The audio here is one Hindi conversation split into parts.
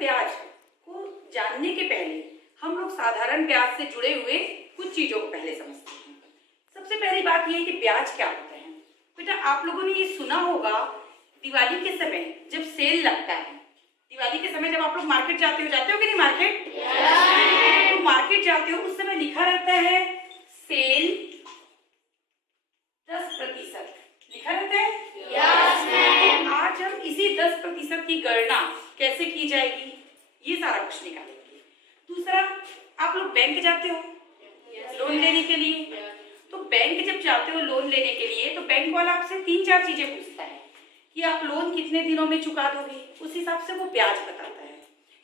ब्याज को जानने के पहले हम लोग साधारण ब्याज से जुड़े हुए कुछ चीजों को पहले समझते हैं। सबसे पहली बात यह है कि ब्याज क्या होता है। बेटा आप लोगों ने ये सुना होगा दिवाली के समय जब सेल लगता है, दिवाली के समय जब आप लोग मार्केट जाते हो कि नहीं मार्केट? तो मार्केट जाते हो उस समय लिखा रहता है सेल 10%, लिखा रहता है। तो आज हम इसी 10% की गणना कैसे की जाएगी ये सारा कुछ निकालेंगे। दूसरा, आप लोग बैंक जाते हो लोन लेने के लिए, तो बैंक जब जाते हो लोन लेने के लिए तो बैंक वाला आपसे 3-4 चीजें पूछता है कि आप लोन कितने दिनों में चुका दोगे, उस हिसाब से वो ब्याज बताता है।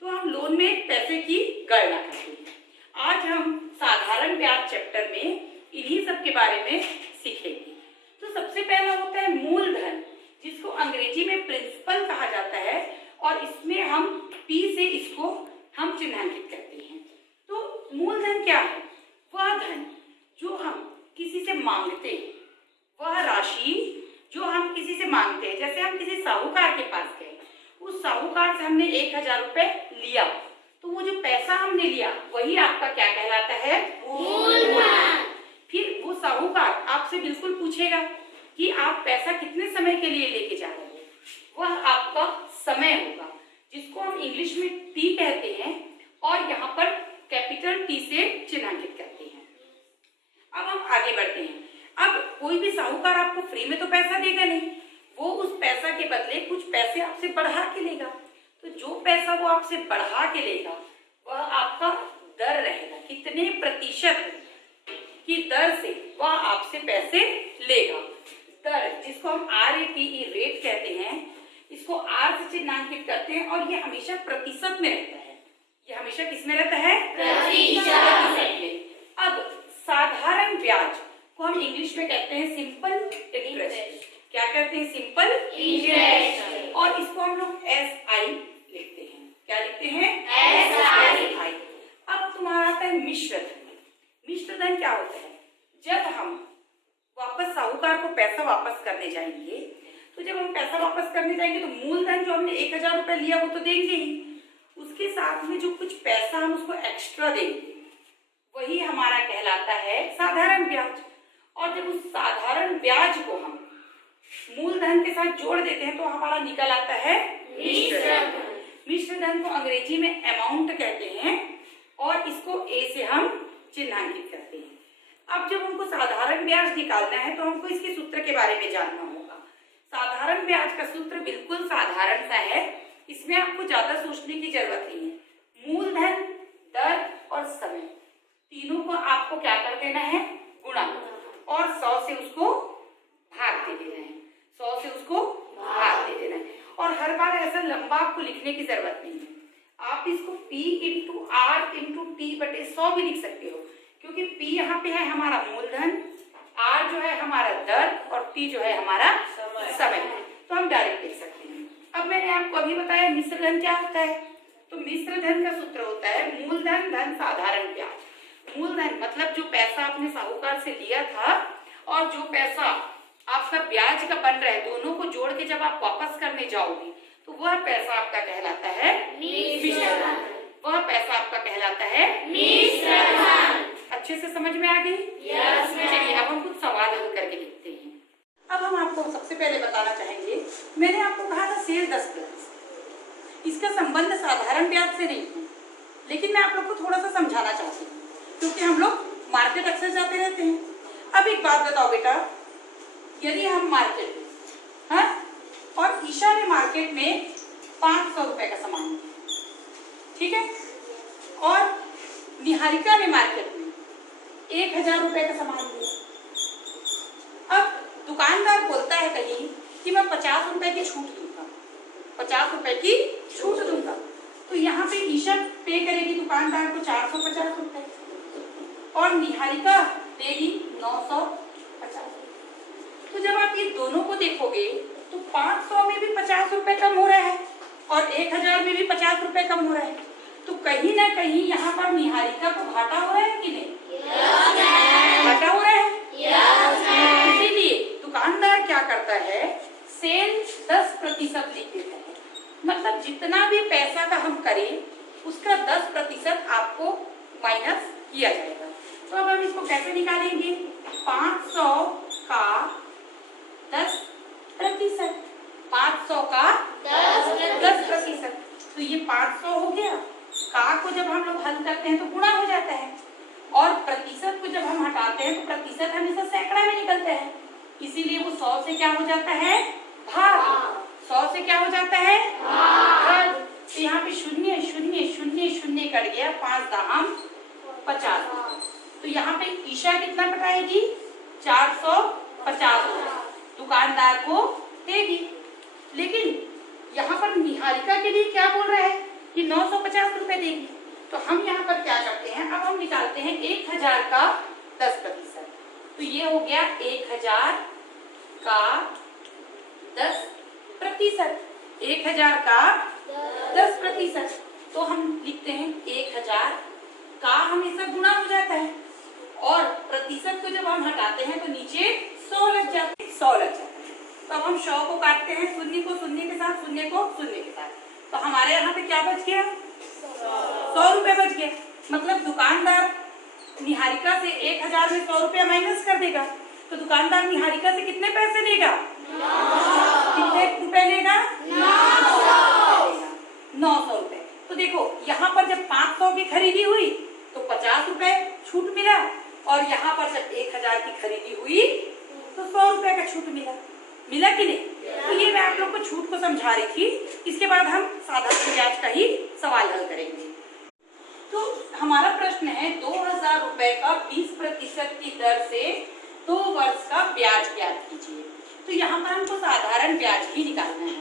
तो हम लोन में पैसे की गणना करते हैं। आज हम साधारण ब्याज चैप्टर में इन्हीं सब के बारे में सीखेंगे। तो सबसे पहला होता है मूलधन, जिसको अंग्रेजी में प्रिंसिपल कहा जाता है, और इसमें हम P से इसको हम चिन्हांकित करते हैं। तो मूलधन क्या है? वह धन जो हम किसी से मांगते हैं, वह राशि जो हम किसी से मांगते हैं। जैसे हम किसी साहूकार के पास गए, उस साहूकार से हमने 1000 रुपए लिया, तो वो जो पैसा हमने लिया वही आपका क्या कहलाता है? मूलधन। फिर वो साहूकार आपसे बिल्कुल पूछेगा कि आप पैसा कितने समय के लिए लेके जा रहे हो, वह आपका समय होगा, जिसको हम इंग्लिश में टी कहते हैं, और यहाँ पर कैपिटल टी से चिन्हांकित करते हैं। अब हम आगे बढ़ते हैं। अब कोई भी साहूकार आपको फ्री में तो पैसा देगा नहीं, वो उस पैसा के बदले कुछ पैसे आपसे बढ़ा के लेगा। तो जो पैसा वो आपसे बढ़ा के लेगा वह आपका दर रहेगा, कितने प्रतिशत की दर से वह आपसे पैसे लेगा। दर, जिसको हम RATE रेट कहते हैं, इसको R से चिन्हांकित करते हैं, और ये हमेशा प्रतिशत में रहता है। ये हमेशा किस में रहता है? प्रतिशत में। अब साधारण ब्याज को हम इंग्लिश में कहते हैं सिंपल इंटरेस्ट। क्या कहते हैं? Simple interest. और इसको हम लोग SI लिखते हैं। क्या लिखते हैं? SI। अब तुम्हारा आता है मिश्र धन। मिश्र धन क्या होता है? जब हम वापस साहूकार को पैसा वापस करने जाएंगे, तो जब हम पैसा वापस करने जाएंगे तो मूलधन जो हमने 1000 रुपए लिया वो तो देंगे ही, उसके साथ में जो कुछ पैसा हम उसको एक्स्ट्रा देंगे वही हमारा कहलाता है साधारण ब्याज। और जब उस साधारण ब्याज को हम मूलधन के साथ जोड़ देते हैं तो हमारा निकल आता है मिश्र धन। मिश्र धन को अंग्रेजी में अमाउंट कहते हैं, और इसको A से हम चिन्हांकित करते हैं। अब जब हमको साधारण ब्याज निकालना है तो हमको इसके सूत्र के बारे में जानना होगा। साधारण ब्याज का सूत्र बिल्कुल साधारण सा है, इसमें आपको ज्यादा सोचने की जरूरत नहीं है। मूलधन, दर और समय, तीनों को आपको क्या कर देना है? गुणा, और 100 से उसको भाग दे देना है। 100 से उसको भाग दे देना है। और हर बार ऐसा लंबा आपको लिखने की जरूरत नहीं है। आप इसको P × R × T/100 भी लिख सकते हो, क्योंकि P यहाँ पे है हमारा मूलधन, R जो है हमारा दर, और T जो है हमारा समय। तो हम डायरेक्ट लिख सकते हैं। अब मैंने आपको अभी बताया मिश्र धन क्या होता है। तो मिश्र धन का सूत्र होता है मूलधन धन साधारण ब्याज। मूलधन मतलब जो पैसा आपने साहूकार से लिया था और जो पैसा आपका ब्याज का बन रहा है, दोनों को जोड़ के जब आप वापस करने जाओगे तो वह पैसा आपका कहलाता है मिश्र धन। वह पैसा आपका कहलाता है मिश्र धन। अच्छे से समझ में आ गई? चलिए अब हम कुछ सवाल हल करके देखते हैं। अब हम आपको सबसे पहले बताना चाहेंगे, मैंने आपको कहा था सेल 10%, इसका संबंध साधारण ब्याज से नहीं है, लेकिन मैं आप लोग को थोड़ा सा समझाना चाहती हूँ, क्योंकि हम लोग मार्केट अक्सर जाते रहते हैं। अब एक बात बताओ बेटा, यदि हम मार्केट में, हाँ, और ईशा ने मार्केट में 500 रुपए का सामान लिया, ठीक है, और निहारिका ने मार्केट में 1000 रुपए का सामान लिया। अब दुकानदार बोलता है कहीं कि मैं 50 रुपए की छूट दूंगा, 50 रुपए की छूट दूंगा। तो यहाँ पे ईशा पे करेगी दुकानदार को 450 रुपए, और निहारिका देगी 950। तो जब आप ये दोनों को देखोगे तो 500 में भी 50 रुपए कम हो रहा है, और 1000 में भी 50 रुपए कम हो रहा है। तो कहीं ना कहीं यहाँ पर निहारिका को घाटा हो रहा है कि नहीं? घाटा हो रहा है। इसीलिए दुकानदार क्या करता है, सेल 10% लिख देता है। मतलब जितना भी पैसा का हम करें उसका 10% आपको माइनस किया जाएगा। तो अब हम इसको कैसे निकालेंगे? 500 का 10%, 500 का 10%। तो ये 500 हो गया। का को जब हम लोग हल करते हैं तो गुणा हो जाता है, और प्रतिशत को जब हम हटाते हैं तो प्रतिशत हमेशा सैकड़ा में निकलता है, इसीलिए वो 100 से क्या हो जाता है? भाग। 100 से क्या हो जाता है? भाग। तो यहाँ पे 0 0 0 0 कट गया, 5 दाहम 50। तो यहाँ पे ईशा कितना बटाएगी? 450 दुकानदार को देगी। लेकिन यहाँ पर निहारिका के लिए क्या बोल रहा है कि 950 रुपए देगी। तो हम यहाँ पर क्या करते हैं, अब हम निकालते हैं 1000 का 10%। तो ये हो गया 1000 का 10%, 1000 का 10%। तो हम लिखते हैं 1000 का हमेशा गुणा हो जाता है, और प्रतिशत को जब हम हटाते हैं तो नीचे 100 लग जाता है, 100 लग जाता है। तो अब हम 100 को काटते हैं, 0 को 0 के साथ, 0 को 0 के साथ। तो हमारे यहाँ पे क्या बच गया? 100 रुपए बच गया। मतलब दुकानदार निहारिका से 1000 में 100 रुपया माइनस कर देगा, तो दुकानदार निहारिका से कितने पैसे लेगा? कितने रुपए लेगा? 900 रुपए। तो देखो यहाँ पर जब 500 की खरीदी हुई तो 50 रुपए छूट मिला, और यहाँ पर जब 1000 की खरीदी हुई तो 100 रुपए का छूट मिला। मिला कि नहीं? तो ये मैं आप लोग को छूट को समझा रही थी। इसके बाद हम साधारण ब्याज का ही सवाल हल करेंगे। तो हमारा प्रश्न है 2000 रुपए का 20% की दर से 2 वर्ष का ब्याज ज्ञात कीजिए। तो यहाँ पर हमको साधारण ब्याज ही निकालना है।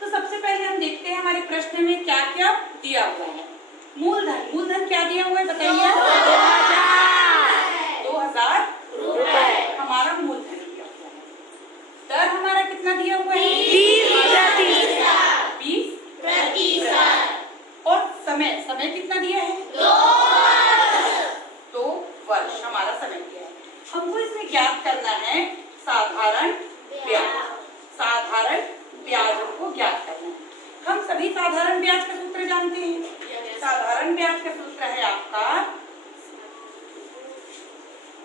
तो सबसे पहले हम देखते हैं हमारे प्रश्न में क्या क्या दिया हुआ है। मूलधन, मूलधन क्या दिया हुआ है बताइए? 2000 रुपए हमारा मूलधन दिया हुआ है। दर हमारा कितना दिया हुआ है? 20%। और समय, समय कितना दिया है? 2 वर्ष हमारा समय दिया है। हमको इसमें ज्ञात करना है साधारण ब्याज। साधारण ब्याज हमको ज्ञात करना है। हम सभी साधारण ब्याज का सूत्र जानते हैं। साधारण ब्याज का सूत्र है आपका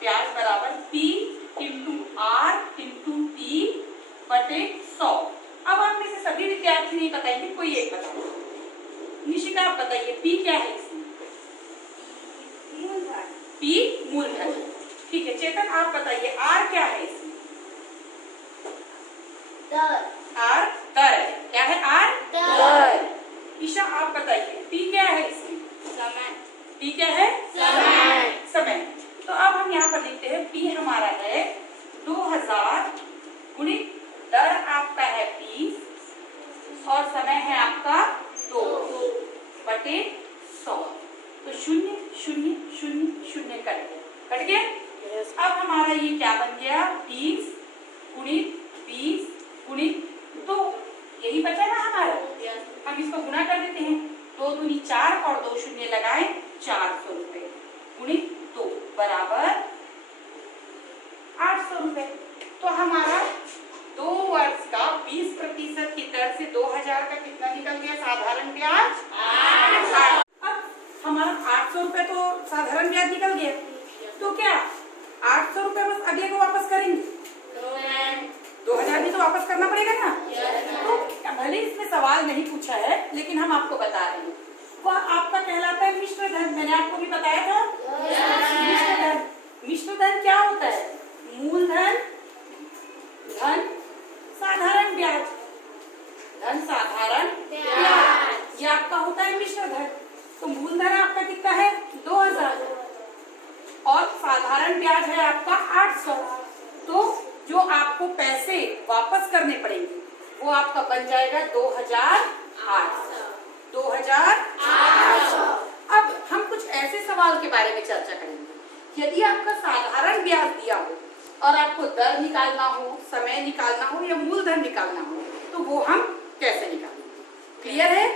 ब्याज बराबर P into R into T बटे 100। अब आप में से सभी विद्यार्थी नहीं बताएंगे, कोई एक बताओ। निशिका आप बताइए P क्या है इसमें? P मूलधन। ठीक है, चेतन आप बताइए R क्या है इसमें? R दर है। क्या है? R दर। ईशा आप बताइए P क्या है इसमें? समय। P क्या है? समय। समय। तो अब हम यहाँ पर लिखते हैं P हमारा है 2000 गुणित दर आपका है 20 और समय है आपका 2 बटे 100। तो 0 0 0 0 कट गया, कट गया। अब हमारा ये क्या बन गया? 20 गुणित 20 गुणित 2, यही बचा ना हमारा। हम इसको गुणा कर देते हैं। 2 दूनी 4 और 2 शून्य लगाए, 400 रुपए गुणित 2 बराबर 800 रुपए। तो हमारा 2 वर्ष का 20% की दर से 2000 का कितना निकल गया साधारण ब्याज? 800। अब हमारा 800 रुपए तो साधारण ब्याज निकल गया। तो क्या 800 रुपए बस अगले को वापस करेंगे? 2000 भी तो वापस करना पड़ेगा ना। तो भले इसमें सवाल नहीं पूछा है, लेकिन हम आपको बता रहे हैं वह आपका कहलाता है मिश्र धन। मैंने आपको भी बताया था मिश्र धन। मिश्र धन क्या होता है? मूलधन धन साधारण ब्याज, धन साधारण ब्याज, ये आपका होता है मिश्र धन। तो मूलधन आपका कितना है? 2000 और साधारण ब्याज है आपका 800। तो जो आपको पैसे वापस करने पड़ेंगे वो आपका बन जाएगा 2800। 2800। अब हम कुछ ऐसे सवाल के बारे में चर्चा करेंगे। यदि आपका साधारण ब्याज दिया हो और आपको दर निकालना हो, समय निकालना हो या मूलधन निकालना हो, तो वो हम कैसे निकालेंगे? क्लियर है?